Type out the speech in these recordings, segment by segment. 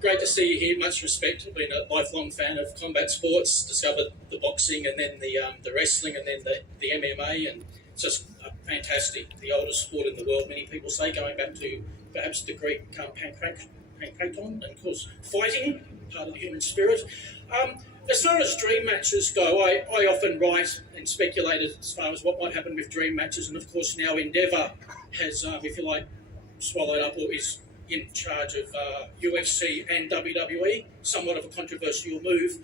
Great to see you here. Much respect. I've been a lifelong fan of combat sports. Discovered the boxing and then the wrestling and then the MMA, and it's just fantastic. The oldest sport in the world, many people say, going back to perhaps the Greek pancraton, and of course fighting, part of the human spirit. As far as dream matches go, I often write and speculate as far as what might happen with dream matches, and of course now Endeavour has, if you like, swallowed up or is in charge of UFC and WWE, somewhat of a controversial move.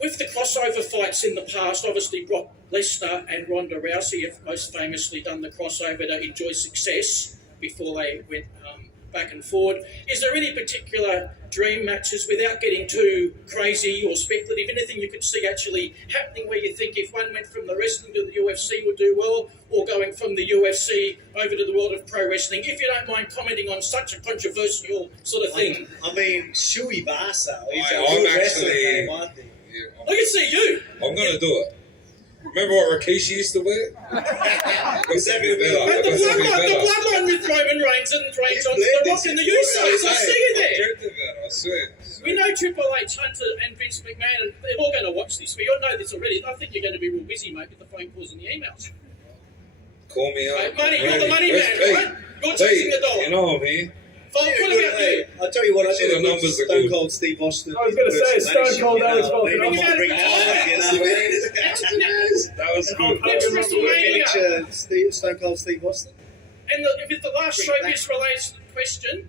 With the crossover fights in the past, obviously Brock Lesnar and Ronda Rousey have most famously done the crossover to enjoy success before they went back and forward. Is there any particular dream matches, without getting too crazy or speculative, anything you could see actually happening where you think if one went from the wrestling to the UFC would do well, or going from the UFC over to the world of pro wrestling? If you don't mind commenting on such a controversial sort of thing. I mean, Shui Basa is a I'm good wrestler actually- name, I think. I can see you. I'm going to do it. Remember what Rikishi used to wear? That's But the bloodline with Roman Reigns and Reigns on the Rock and the Usos, I see you there. I swear. We know Triple H, Hunter and Vince McMahon, and they're all going to watch this. We all know this already. I think you're going to be real busy, mate, with the phone calls and the emails. Call me up. Mate, money, you're the money Where's man, Pete? right? You're chasing the dollar. You know what I mean? What about you? I'll tell you what, I Actually, did the a numbers are Stone good. Cold Steve Austin. I was going to say, Stone Cold Alex Volkan. That was good. Next WrestleMania. Stone Cold Steve Austin. And with the last showbiz related question,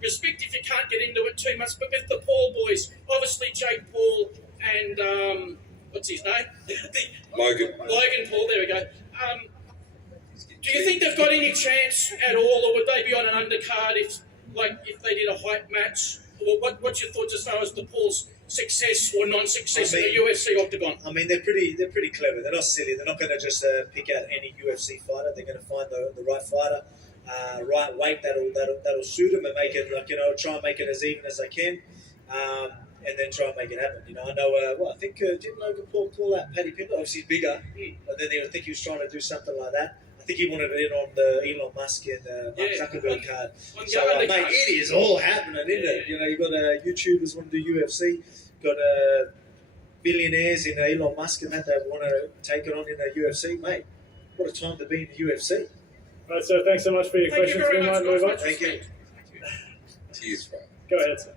respect if you can't get into it too much, but with the Paul boys, obviously Jake Paul and what's his name? Logan Paul, there we go. Do you think they've got any chance at all, or would they be on an undercard if they did a hype match? Or what's your thoughts as far as the Paul's success or non-success in the UFC octagon? I mean, they're pretty clever. They're not silly. They're not going to just pick out any UFC fighter. They're going to find the right fighter, right weight that'll suit them, and make it try and make it as even as they can, and then try and make it happen. I know. I think didn't Logan Paul call out Paddy Pimblett? Obviously he's bigger, but then I think he was trying to do something like that. I think he wanted it in on the Elon Musk and Mark Zuckerberg card. So, mate, it is all happening, isn't it? You've got YouTubers want to do UFC, got billionaires in Elon Musk and that want to take it on in the UFC, mate. What a time to be in the UFC. Right, so thanks so much for your questions. Thank you very much. Thank you. Cheers, bro. Go ahead, sir.